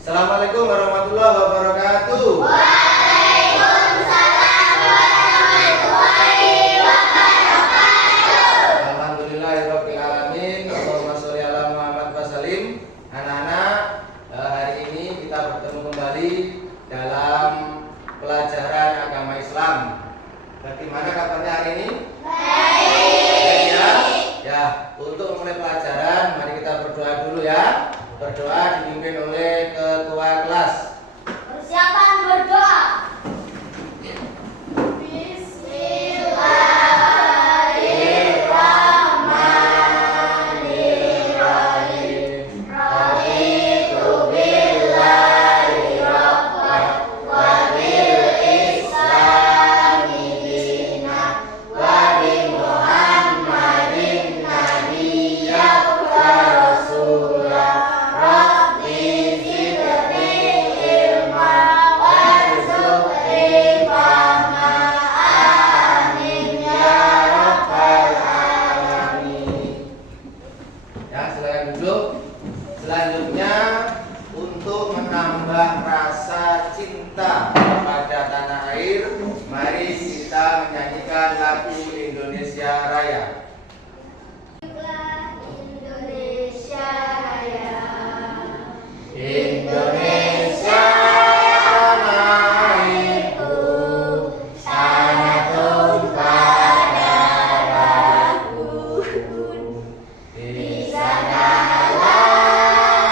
Assalamualaikum warahmatullahi wabarakatuh. Waalaikumsalam warahmatullahi wabarakatuh. Alhamdulillahirabbil alamin. Allahumma sholli ala Muhammad wa sallim. Anak-anak, hari ini kita bertemu kembali dalam pelajaran agama Islam. Bagaimana kabarnya hari ini? Baik ya. Ya, untuk memulai pelajaran, mari kita berdoa dulu ya. Berdoa dipimpin oleh ketua kelas. Persiapan berdoa. Bismillahirrahmanirrahim. Raditu billahi rabban wa bil islami dinan wa bi Muhammadin nabiyyan wa rasulah. Rabbi zidni ilma warzuqni fahma. Amin ya rabbal alamin. Ya, silakan duduk. Selanjutnya, untuk menambah rasa cinta kepada tanah air, mari kita menyanyikan lagu Indonesia Raya. Indonesia Raya. Indonesia tanah airku, Sangat pada darahku. di Sanalah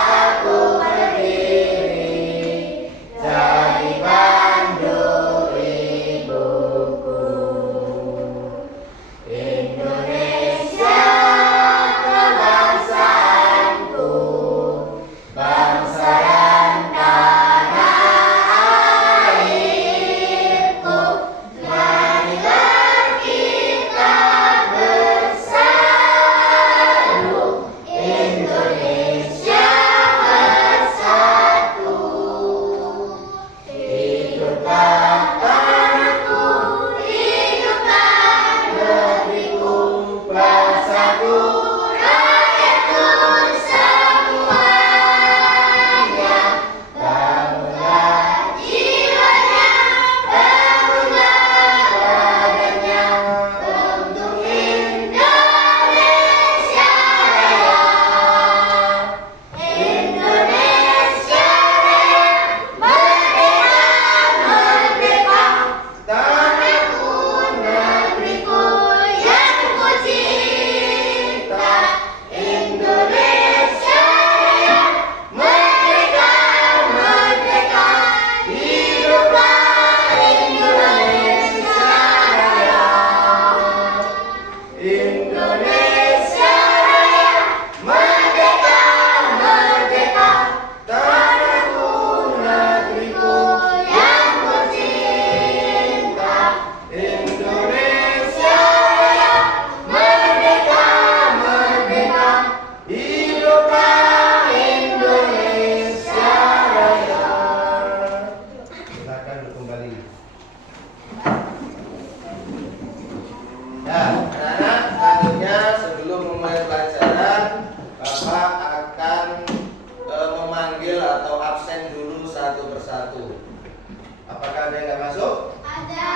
aku berdiri, jadi pandu ibuku. Indonesia kebangsaanku, bangsa dan tanah airku. Marilah kita bersatu, Indonesia bersatu. Hiduplah tanahku, hiduplah negeriku, bangsaku, rakyatku semuanya. Bangunlah jiwanya, bangunlah badannya untuk Indonesia Raya. Indonesia Raya, merdeka, merdeka. Tanahku, negeriku yang ku cinta. Indonesia Raya, merdeka, merdeka. Hiduplah Indonesia Raya. Indonesia Raya, merdeka, merdeka. Tanahku, negeriku yang ku cinta. Indonesia Raya, merdeka, merdeka. Hiduplah Indonesia Raya. Silakan kembali. Ya, anak-anak, selanjutnya sebelum memulai pelajaran, Bapak akan memanggil atau absen dulu satu persatu. Apakah ada yang nggak masuk? Ada.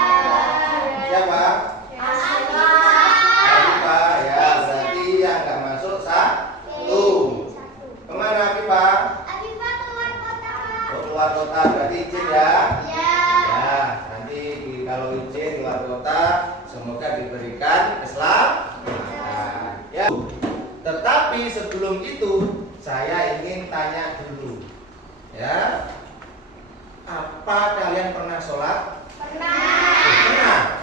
Siapa? Afifa, ya, berarti yang nggak masuk satu. Kemana Afifa? Afifah keluar kota, Pak. Oh, keluar kota, berarti izin ya. Ya. Ya, nanti kalau izin keluar kota, semoga diberikan keselamatan. Ya. Tetapi sebelum itu, saya ingin tanya dulu. Ya. Apa kalian pernah sholat? Pernah. Pernah.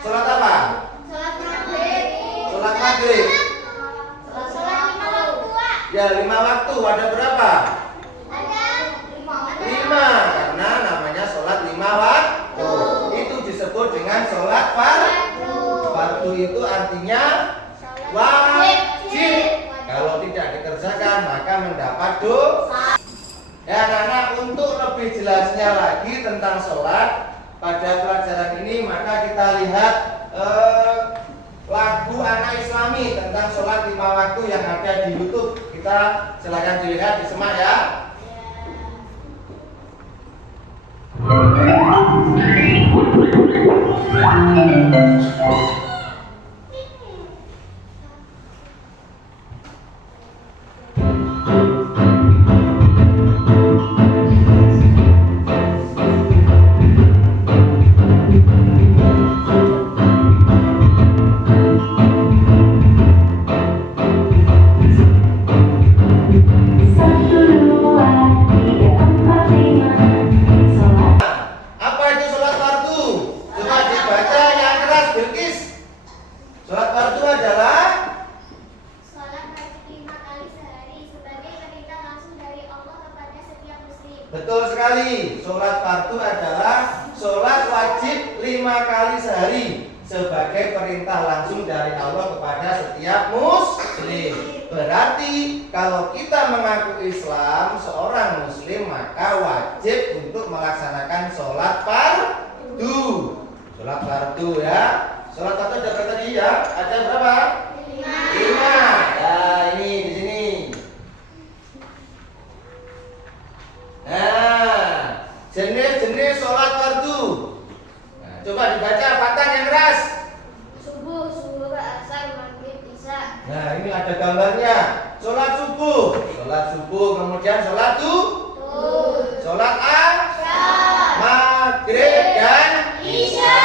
Sholat apa? Sholat maghrib. Sholat maghrib. Sholat 5 waktu, Pak. Ya, 5 waktu. Ada berapa? Ada 5. 5. Karena namanya sholat 5 waktu. Itu disebut dengan sholat fardu. Fardu itu artinya wajib. Kalau tidak dikerjakan maka mendapat dosa. Ya anak-anak, untuk lebih jelasnya lagi tentang sholat pada pelajaran ini, maka kita lihat lagu anak Islami tentang sholat 5 waktu yang ada di YouTube. Kita silakan dilihat, disimak ya. Betul sekali. Sholat fardu adalah sholat wajib 5 kali sehari sebagai perintah langsung dari Allah kepada setiap muslim. Berarti kalau kita mengaku Islam, seorang muslim, maka wajib untuk melaksanakan sholat fardu. Sholat fardu ya. Sholat fardu ada berapa tadi ya? Ada berapa? 5. Nah, ini di sini. Nah, jenis-jenis sholat fardu. Nah, coba dibaca pantang yang keras. Subuh, zuhur, asar, maghrib, isya. Nah, ini ada gambarnya. Sholat subuh, kemudian sholat Zuhur, sholat asar, maghrib dan isya.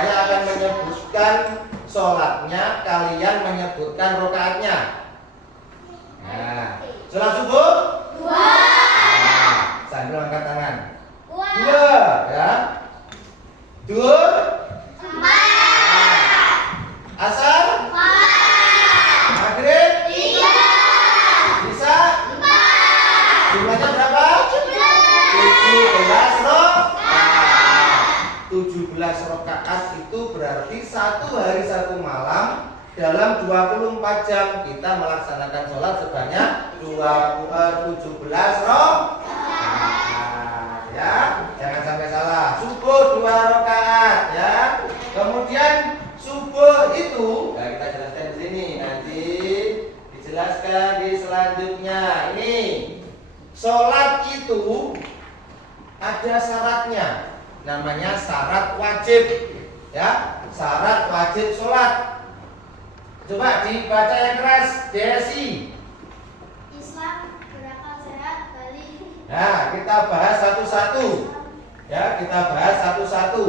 saya akan menyebutkan sholatnya, kalian menyebutkan rokaatnya. Nah, sholat subuh 2, sambil angkat tangan. 2, 2 ya. Duhur, 4, asar, 4, maghrib, 3, bisa. 4, Jumlahnya berapa? 17 rokaat. 17 rokaat itu berarti 1 hari 1 malam dalam 24 jam kita melaksanakan sholat sebanyak 17 rokaat. Ya, jangan sampai salah. Subuh 2 rokaat ya. Kemudian subuh itu, nah kita jelaskan di sini, nanti dijelaskan di selanjutnya. Ini sholat itu ada syaratnya, namanya syarat wajib ya, syarat wajib sholat. Coba dibaca yang keras, Desi. Islam, berakal sehat, balik. Nah, kita bahas satu-satu. Ya, kita bahas satu-satu.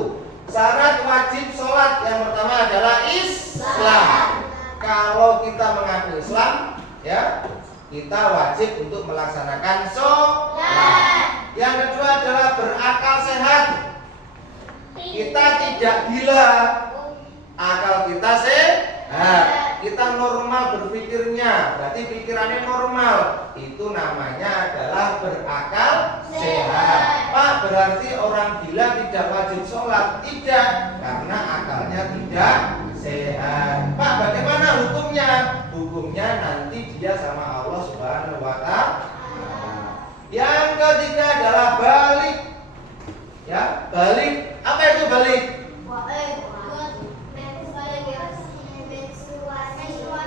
Syarat wajib sholat yang pertama adalah Islam. Kalau kita mengaku Islam, ya, kita wajib untuk melaksanakan sholat. Yang kedua adalah berakal sehat. Kita tidak gila, akal kita sehat. Kita normal berpikirnya, berarti pikirannya normal. Itu namanya adalah berakal sehat. Pak, berarti orang gila tidak wajib sholat? Tidak, karena akalnya tidak sehat. Pak, bagaimana hukumnya? Hukumnya nanti dia sama Allah Subhanahu wa Ta'ala. Yang ketiga adalah balik. Ya, balik. Apa itu balik?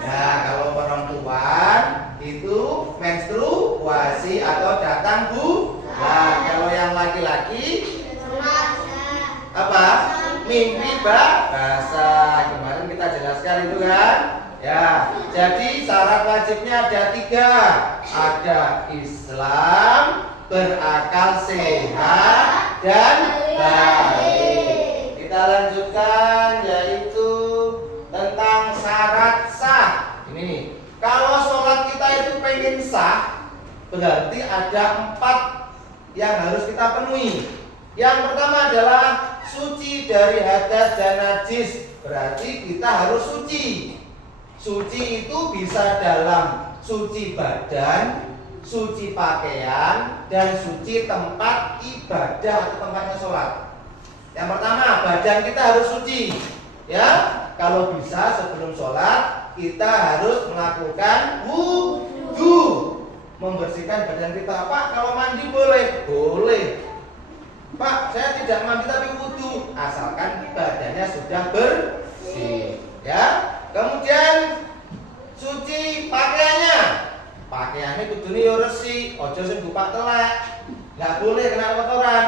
Nah, kalau perempuan itu menstruasi atau datang bulan. Kalau yang laki-laki apa? Mimpi basah. Kemarin kita jelaskan itu kan? Ya. Jadi syarat wajibnya ada 3. Ada Islam, berakal sehat, dan balik. Kita lanjutkan yaitu tentang syarat sah. Ini nih, kalau sholat kita itu pengen sah, berarti ada 4 yang harus kita penuhi. Yang pertama adalah suci dari hadas dan najis. Berarti kita harus suci. Suci itu bisa dalam suci badan, suci pakaian, dan suci tempat ibadah atau tempatnya sholat. Yang pertama, badan kita harus suci. Ya, kalau bisa sebelum sholat kita harus melakukan wudu, membersihkan badan kita. Pak, kalau mandi boleh? Boleh. Pak, saya tidak mandi tapi wudu, asalkan badannya sudah bersih. Ya, kemudian suci pakaiannya. Pakaiannya kudune yo resik, aja sing buka telek. Enggak boleh kena kotoran.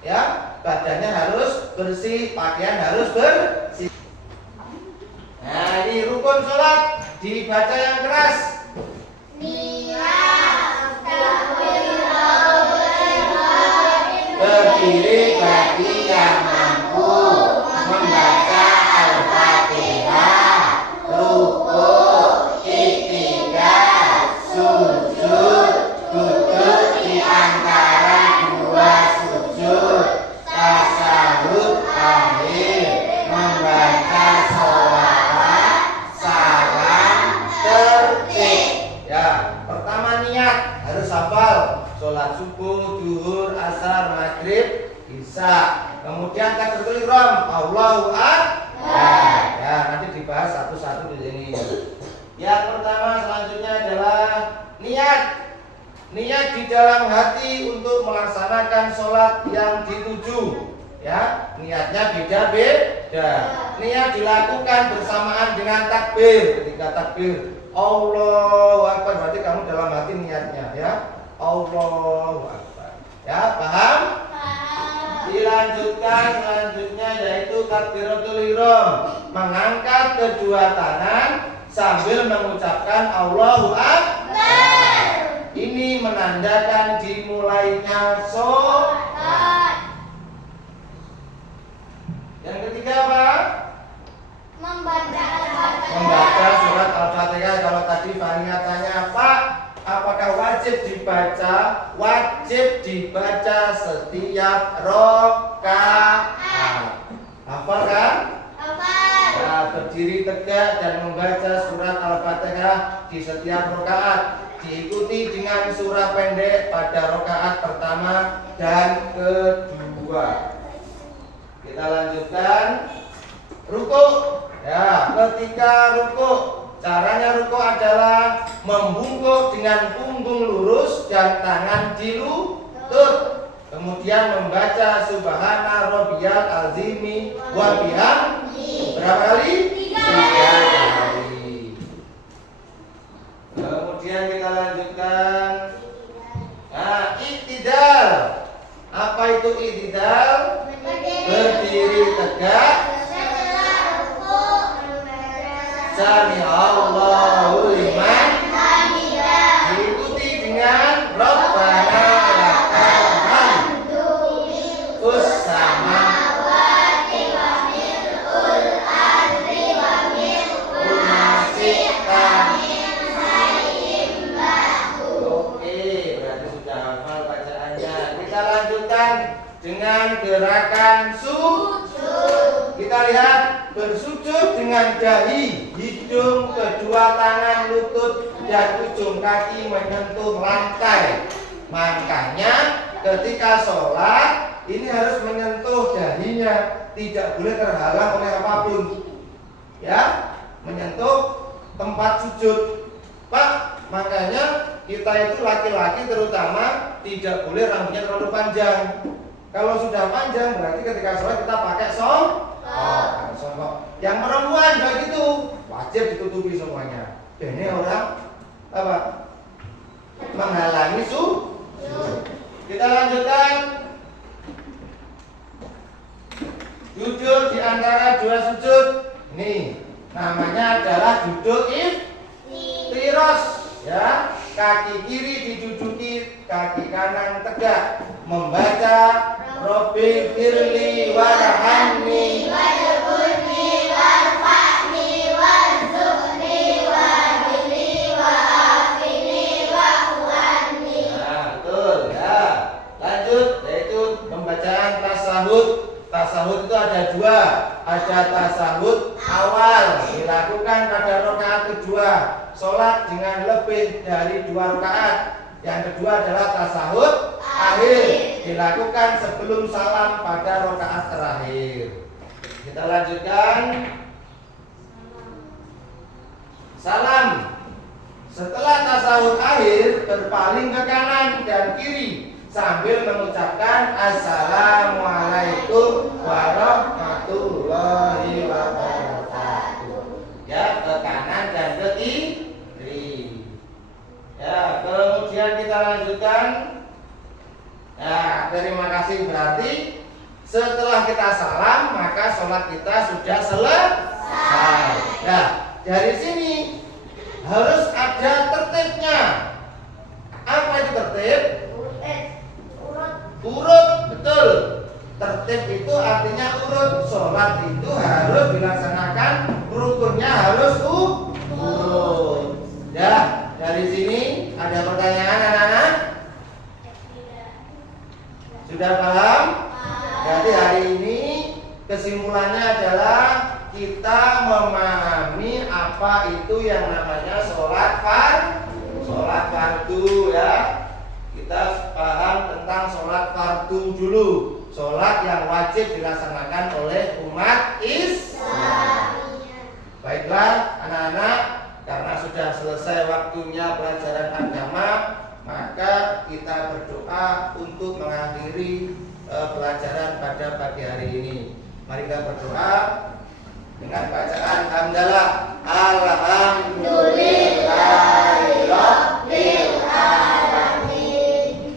Ya, badannya harus bersih, pakaian harus bersih. Nah, ini rukun sholat dibaca yang keras. Berdiri bagi yang mampu membaca Al-Fatihah, rukuk, iktidal, sujud, duduk di antara 2 sujud, tasyahud akhir, membaca sholawat, salam, tertib. Ya, pertama niat harus hafal. Sholat subuh, duhur, asar, maghrib, isya. Kemudian takbiratul ihram, Allahu Akbar. Ya, nanti dibahas satu-satu di sini. Yang pertama selanjutnya adalah niat. Niat di dalam hati untuk melaksanakan sholat yang dituju. Ya, niatnya beda-beda. Niat dilakukan bersamaan dengan takbir. Ketika takbir Allahu Akbar, berarti kamu dalam hati niatnya, ya. Allahu Akbar. Ya, paham? Dilanjutkan selanjutnya yaitu takbiratul ihram, mengangkat kedua tangan sambil mengucapkan Allahu Akbar. Ini menandakan dimulainya sholat. Yang ketiga apa? Membaca surat Al-Fatihah. Kalau tadi Fania tanya, Pak, apakah wajib dibaca? Wajib dibaca setiap rakaat. Hafal kan? Ya, berdiri tegak dan membaca surat Al-Fatihah di setiap rakaat. Diikuti dengan surah pendek pada rakaat pertama dan kedua. Kita lanjutkan ruku. Ya, ketika ruku, caranya ruku adalah membungkuk dengan punggung lurus dan tangan di lutut. Kemudian membaca Subhana Rabbiyal Azimi wa bihamdihi. Berapa kali? 3 kali. Kemudian kita lanjutkan. Nah, iktidal. Apa itu iktidal? Berdiri tegak. Sami Allahu liman hamidah. Diikuti dengan Rabbana lakal hamdu mil'us samawati wa mil'ul ardi wa mil'ul ma syi'ta min syai'in ba'du. Oke, berarti sudah hafal bacaannya. Kita lanjutkan dengan gerakan sujud. Kita lihat bersujud dengan dahi, hidung, kedua tangan, lutut, dan ujung kaki menyentuh lantai. Makanya ketika sholat ini harus menyentuh dahinya, tidak boleh terhalang oleh apapun. Ya, menyentuh tempat sujud. Pak, makanya kita itu laki-laki terutama tidak boleh rambutnya terlalu panjang. Kalau sudah panjang berarti ketika sholat kita pakai songkok. Yang perempuan begitu, wajib ditutupi semuanya. Dan ini orang apa? Menghalangi sujud. Kita lanjutkan. Duduk di antara dua sujud. Ini namanya adalah duduk iftiros. Ya, kaki kiri diduduki, kaki kanan tegak, membaca Robbi firli warhamni wajburni warfa'ni warzuqni wahbili wa'afini wa'fu'anni. Nah, betul ya. Lanjut, yaitu pembacaan tasahud. Tasahud itu ada dua. Ada tasahud awal, dilakukan pada rakaat kedua. Sholat dengan lebih dari 2 rakaat. Yang kedua adalah tasahud akhir, dilakukan sebelum salam pada rakaat terakhir. Kita lanjutkan. Salam. Setelah tasahud akhir, berpaling ke kanan dan kiri sambil mengucapkan Assalamualaikum warahmatullahi wabarakatuh. Ya, ke kanan dan ke kiri. Ya, kemudian kita lanjutkan. Nah, terima kasih. Berarti setelah kita salam maka sholat kita sudah selesai. Nah, dari sini harus ada tertibnya. Apa itu tertib? Urut, betul. Tertib itu artinya urut. Sholat itu harus dilaksanakan, rukunnya harus urut. Ya. Dari sini ada pertanyaan anak-anak? Sudah paham? Jadi hari ini kesimpulannya adalah kita memahami apa itu yang namanya sholat fardu ya. Kita paham waktu dulu. Sholat yang wajib dilaksanakan oleh umat Islam. Baiklah anak-anak, karena sudah selesai waktunya pelajaran agama, maka kita berdoa untuk mengakhiri pelajaran pada pagi hari ini. Mari kita berdoa dengan bacaan hamdalah. Alhamdulillahirabbil alamin.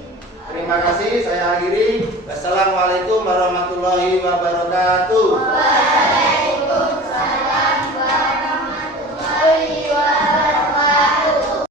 Terima kasih, saya akhiri. Wassalamualaikum warahmatullahi wabarakatuh.